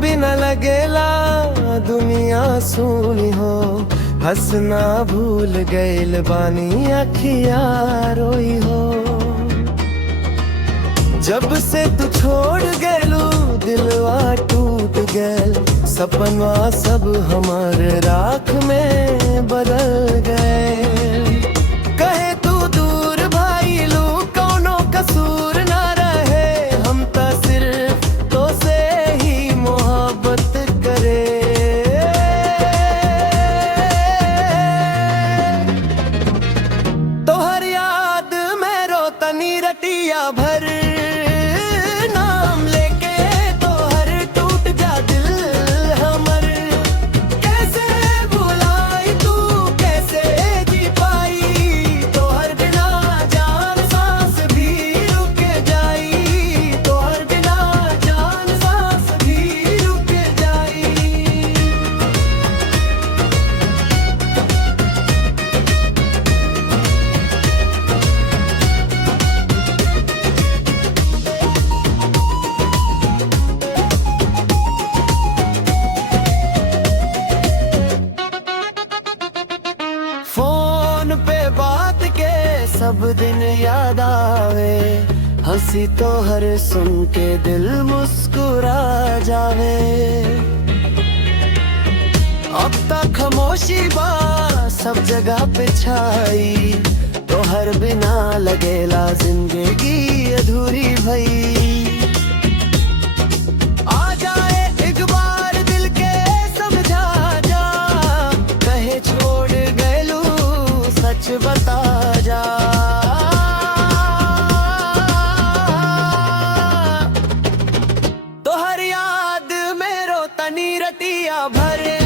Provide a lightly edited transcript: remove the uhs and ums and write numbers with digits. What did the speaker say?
बिना लगेला दुनिया सुनी हो, हंसना भूल गइल बानी अखिया रोई हो। जब से तू छोड़ गैलू दिलवा टूट गैल, सपनवा सब हमार राख में बदल गए। कहे तू दूर भाईलू कौनो कसूर ना रहे, हम तो सिर्फ तो से ही मोहब्बत करे। तोहर याद में रोतनी रतिया भर, सब दिन याद आवे, हंसी तो हर सुन के दिल मुस्कुरा जावे। अब तक खामोशी बा सब जगह पे छाई, तो हर बिना लगेला जिंदगी अधूरी भई। आ जाए एक बार दिल के समझा जा, कहे छोड़ गैलू सच बता जा। तोहर याद में रोतनी रतिया भरे,